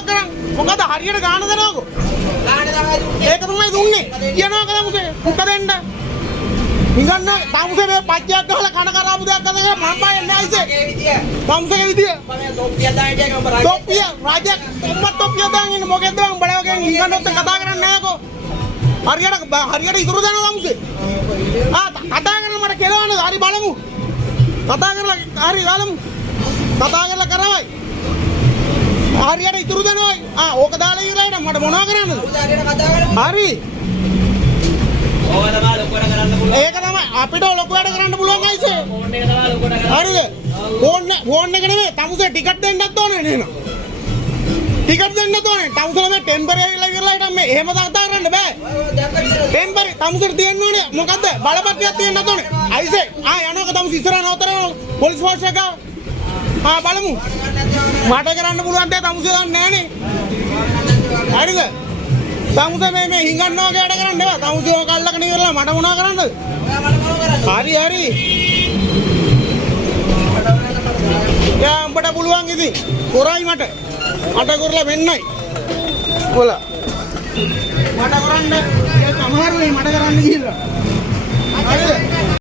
කතාවක් කරන් මොකද හරියට ගාන දෙනවකෝ ඒක තමයි දුන්නේ කියනවා කලමුසේ කුට දෙන්න නිකන් තාමුසේ මේ පච්චයක් ගහලා කන කරාපු දෙයක් ගන්න මම බය නැහැ ඉතින් තාමුසේ විදිය තොප්පිය දාන්න යනවා රාජ තොප්පිය රාජ උඹ තොප්පිය දාන්න ඉන්න මොකෙන්ද මම බලවගෙන නිකන් ඔත් කතා කරන්නේ නැහැකෝ හරියට ඉතුරු දෙනවා තාමුසේ කතා කරලා මට කෙලවන්න හරි බලමු කතා කරලා හරි බලමු කතා කරලා කරවයි හරියට ඉතුරු දෙනවා ඕක දාලා ඉවරයි නම් මට මොනවා කරන්නද හරි ඒක තමයි අපිට ලොකු වැඩ කරන්න පුළුවන් අයිසේ හරිද ෆෝන් එක නෙමෙයි තමුසේ ටිකට් දෙන්නත් ඕනේ නේන ටිකට් දෙන්නත් ඕනේ තමුසේ මේ ටෙම්පරරි ඇවිල්ලා ඉවරලා හිටන් මේ එහෙම කතා කරන්න බෑ ටෙම්පරරි තමුසේ තියෙන්න ඕනේ මොකද්ද බලපත්‍රියක් තියෙන්නත් ඕනේ අයිසේ යනවා තමුසේ ඉස්සරහ නවතරන පොලිස් ෆෝර්ස් එක බලමු මට කරන්න පුළුවන් දේ තමුසේ දන්නේ නැහනේ හරිද තමුසේ මේ හිඟන්නවා වගේ වැඩ කරන්න එපා තමුසේ ඔය කල්ලකන ඉවරලා මට මොනවා කරන්නද හරි යා උඹට පුළුවන් ඉතින් කරයි මට කරලා වෙන්නයි කොලා මට කරන්න සමහර වෙයි මට කරන්න ගිහිල්ලා හරිද